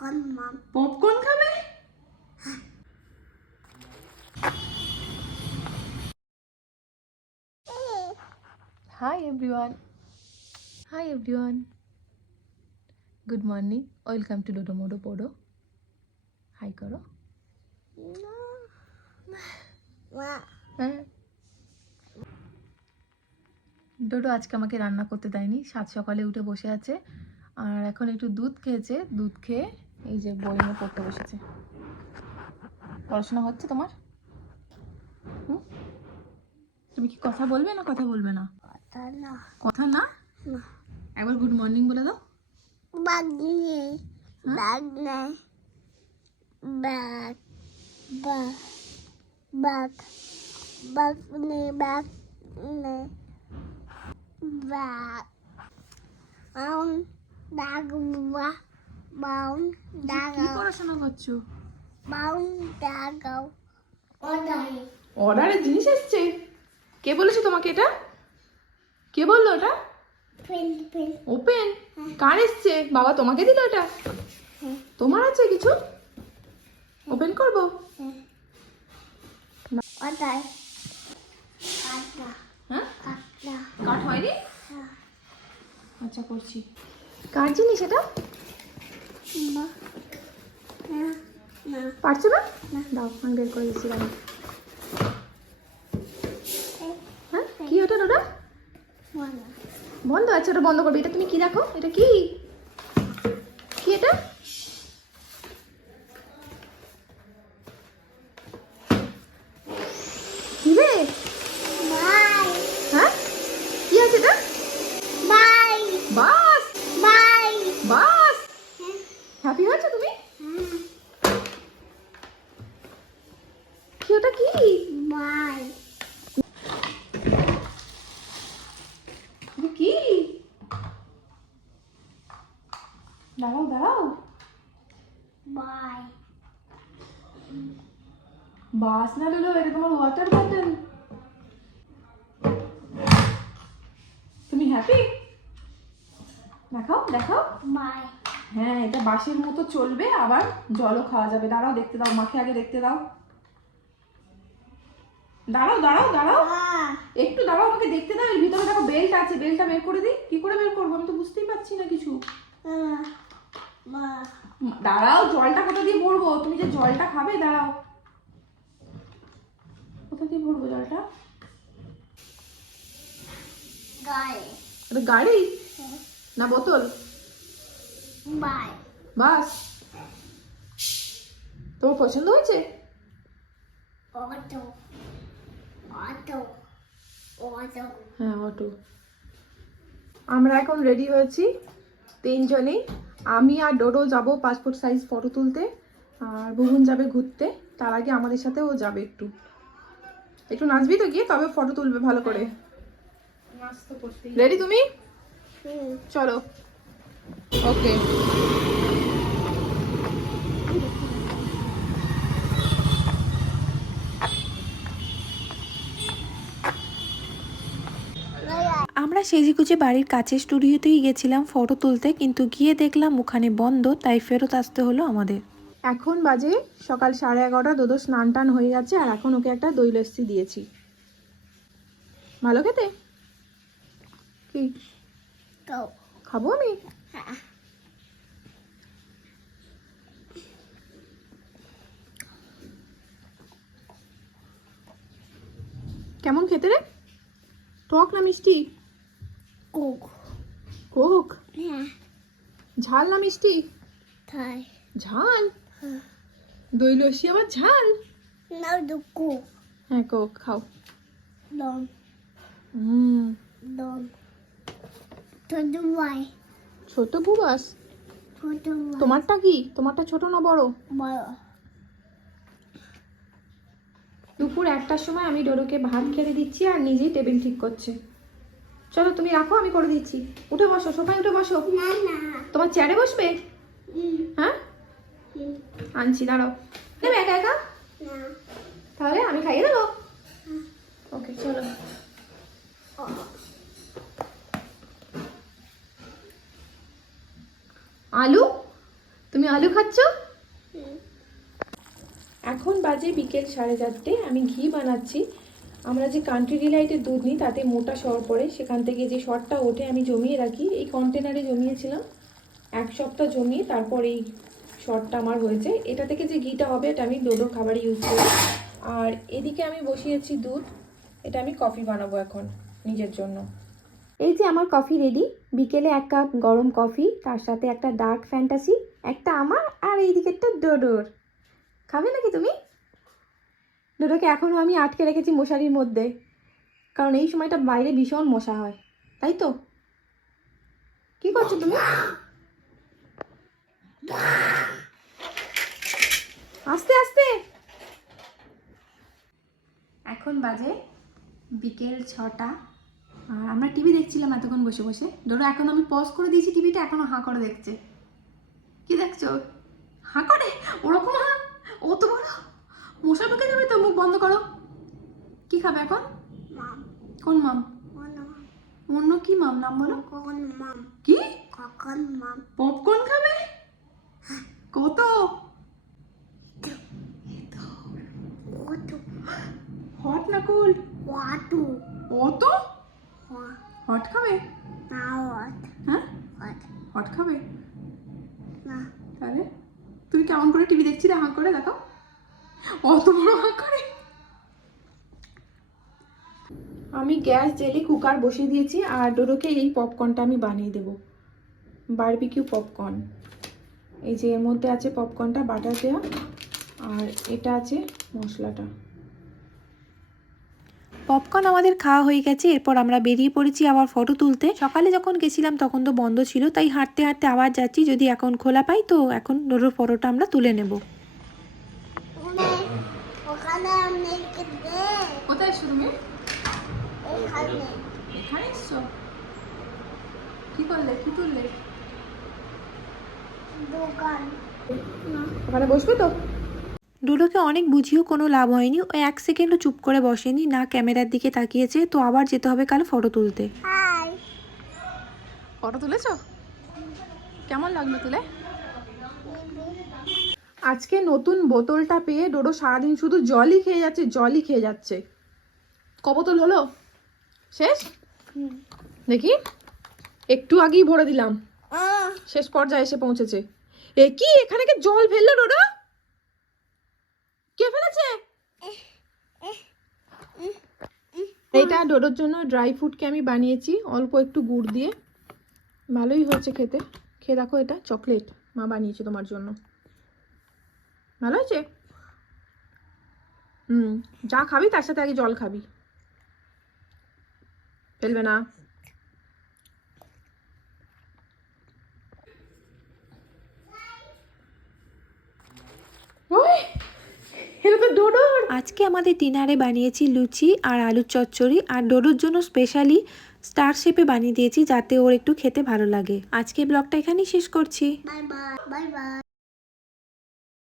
Popcorn মাম popcorn খাবে? Hi everyone hi everyone good morning welcome to Dodo মোডো পোডো high করো ডোডো আজকে আমাকে রান্না করতে দেয়নি। সাত সকালে উঠে বসে আছে। আর এখন একটু দুধ খেয়েছে। দুধ খেয়ে এই যে বই নিয়ে পড়তে বসেছে। পড়াশোনা হচ্ছে তোমার? হুম? তুমি কি কথা বলবে না কথা বলবে না? কথা না। কথা না? না। একবার গুড মর্নিং বলে দাও। বাগ নিয়ে বাগ নেই বাগ বাগ বাগ বাগ নেই বাগ নেই বাগ বাউন দাগ বা বাউন দাগ কি পড়াশোনা করছ? বাউন দাগাও ওটাই অর্ডারের জিনিস এসছে? কে বলেছে তোমাকে এটা? কে বলল ওটা? ওপেন কার এসছে? বাবা তোমাকে দিল এটা? তোমার আছে কিছু? ওপেন করব? ওটাই হ্যাঁ? কাটা হয়নি? আচ্ছা করছি। কার জিনিস এটা? পারছ না? দাও আমি বের করে দিচ্ছি দাও হ্যাঁ? কি ওটা ওটা বন্ধ। আছে ওটা বন্ধ করবে। এটা তুমি কি দেখো? এটা কি? কি এটা? দাঁড়াও দাঁড়াও। বাই বাস না দাদা এটা তোমার ওয়াটার বটল তুমি হ্যাপি দেখাও দেখাও। বাই হ্যাঁ এটা বাসের মতো চলবে আবার জলও খাওয়া যাবে। দাঁড়াও দেখতে দাও মাকে আগে দেখতে দাও। দাঁড়াও দাঁড়াও দাঁড়াও। একটু দাঁড়াও আমাকে দেখতে দাও এর ভিতরে দেখো বেল্ট আছে। বেল্টটা বের করে দিই। কি করে বের করব? আমি তো বুঝতেই পারছি না কিছু। উম, দাঁড়াও জলটা কোথা দিয়ে ভরবো? তুমি যে জলটা খাবে দাঁড়াও। কোথা দিয়ে ভরবো জলটা? গাড়ি? না বোতল? বাই। বাস। তোমার পছন্দ হয়েছে? অটো। অটো। অটো। হ্যাঁ অটো। আমরা এখন রেডি হয়েছি তিনজনেই। আমি আর ডোডো যাব পাসপোর্ট সাইজ ফটো তুলতে আর বুবুন যাবে ঘুরতে তার আগে আমাদের সাথে ও যাবে একটু। একটু নাচবি তো গিয়ে তবে ফটো তুলবে ভালো করে। রেডি তুমি? চলো। ওকে আমরা সেজেগুজে বাড়ির কাছে স্টুডিওতেই গেছিলাম ফটো তুলতে কিন্তু গিয়ে দেখলাম ওখানে বন্ধ তাই ফেরত আসতে হলো আমাদের। এখন বাজে সকাল সাড়ে এগারোটা দোদো স্নান টান হয়ে গেছে আর এখন ওকে একটা দই লস্যি দিয়েছি। ভালো খেতে? কি? খাব আমি? কেমন খেতে রে? টক না মিষ্টি? কুক। কোক? হ্যাঁ। ঝাল না মিষ্টি? তাই। ঝাল? দই লস্যি আবার ঝাল? না কুক। হ্যাঁ কোক খাও। লন হুম। লন তো দু বাই ছোট বুবাস? ছোট বাই তোমারটা কি? তোমারটা ছোট না বড়? বড়। দুপুর একটার সময় আমি ডোডোকে ভাত খেতে দিচ্ছি আর নিজেই টেবিল ঠিক করছে। চলো তুমি রাখো আমি করে দিচ্ছি। উঠে বসো সোফায় উঠে বসো। তোমার চেয়ারে বসবে? হ্যাঁ? আনছি দাঁড়াও। নেবে একা একা? তাহলে আমি খাইয়ে দেবো? ওকে চলো। আলু? তুমি আলু খাচ্ছ? এখন বাজে বিকেল সাড়ে চারটে আমি ঘি বানাচ্ছি। আমরা যে কান্ট্রি ডিলাইটের দুধ নিই, তাতে মোটা সর পড়ে, সেখান থেকে যে সরটা ওঠে, আমি জমিয়ে রাখি। এই কন্টেনারে জমিয়েছিলাম। এক সপ্তাহ জমিয়ে তারপর এই শর্টটা আমার হয়েছে। এটা থেকে যে ঘিটা হবে, এটা আমি ডোডোর খাবারে ইউজ করি। আর এদিকে আমি বসিয়েছি দুধ। এটা আমি কফি বানাবো এখন, নিজের জন্য। এই যে আমার কফি রেডি বিকেলে এক কাপ গরম কফি তার সাথে একটা ডার্ক ফ্যান্টাসি একটা আমার, আর এই একটা ডোডোর। খাবে নাকি তুমি? ডোডোকে এখনও আমি আটকে রেখেছি মশারির মধ্যে। কারণ এই সময়টা বাইরে ভীষণ মশা হয়, তাই তো? কি করছ তুমি? আস্তে আস্তে! এখন বাজে বিকেল ছটা। আর আমরা টিভি দেখছিলাম এতক্ষণ বসে বসে। ধরো এখন আমি পজ করে দিয়েছি টিভিটা, এখনও হাঁ করে দেখছে। কি দেখছ? হাঁ করে? ওরকম হাঁ? ও তো বড়! মশা ঢুকে যাবে তো? মুখ বন্ধ করো। কি খাবে এখন? মাম। কোন মাম? অন্য কি মাম? নাম বলো। মাম? কি? পপকর্ন খাবে? কত? হট না কোল্ড? অত? হট খাবে? হ্যাঁ? হট। খাবে? না। তাহলে? তুমি কেমন করে টিভি দেখছিলে? হাঁ করে দেখো অত বড় আমি গ্যাস, জেলে, কুকার বসিয়ে দিয়েছি আর ডোডোকে এই পপকর্নটা আমি বানিয়ে দেবো। Barbecue popcorn. এই যে এর মধ্যে আছে পপকর্নটা, বাটার দেওয়া আর এটা আছে মশলাটা। পপকর্ন আমাদের খাওয়া হয়ে গেছে, এরপর আমরা বেরিয়ে পড়েছি আবার ফটো তুলতে। সকালে যখন গেছিলাম তখন তো বন্ধ ছিল, তাই হাঁটতে হাঁটতে আবার যাচ্ছি, যদি এখন খোলা পাই তো এখন ডোডোর ফটোটা আমরা তুলে নেব ওখানে ওখানে অনেক দে কোথায় এসছো তুমি এখানে। এখানে এসছো? কি করলে? কি তুললে? দোকান। ওখানে বসবে তো? ডোডোকে অনেক বুঝিয়েও কোনো লাভ হয়নি। ও এক সেকেন্ডও চুপ করে বসেনি না ক্যামেরার দিকে তাকিয়েছে। তো আবার যেতে হবে কাল ফটো তুলতে। ফটো তুলেছো? কেমন লাগল তুলে? আজকে নতুন বোতলটা পেয়ে ডোডো সারাদিন শুধু জলই খেয়ে যাচ্ছে জলই খেয়ে যাচ্ছে। ক বোতল হলো? শেষ? দেখি। একটু আগেই ভরে দিলাম। শেষ পর্যায়ে এসে পৌঁছেছে। এ কি? এখানে কি জল ফেলল ডোডো? কে ফেলেছে? এটা ডোডোর জন্য ড্রাই ফ্রুটকে আমি বানিয়েছি অল্প একটু গুড় দিয়ে। ভালোই হয়েছে খেতে। খেয়ে দেখো এটা চকলেট। মা বানিয়েছে তোমার জন্য। ভালো হয়েছে? হুম যা খাবি তার সাথে আগে জল খাবি। ফেলবে না। আজকে আমাদের ডিনারে বানিয়েছি লুচি আর আলুর চচ্চড়ি আর ডোডোর জন্য স্পেশালি স্টার শেপে বানিয়ে দিয়েছি যাতে ওর একটু খেতে ভালো লাগে। আজকে ব্লগটা এখানেই শেষ করছি। Bye bye bye bye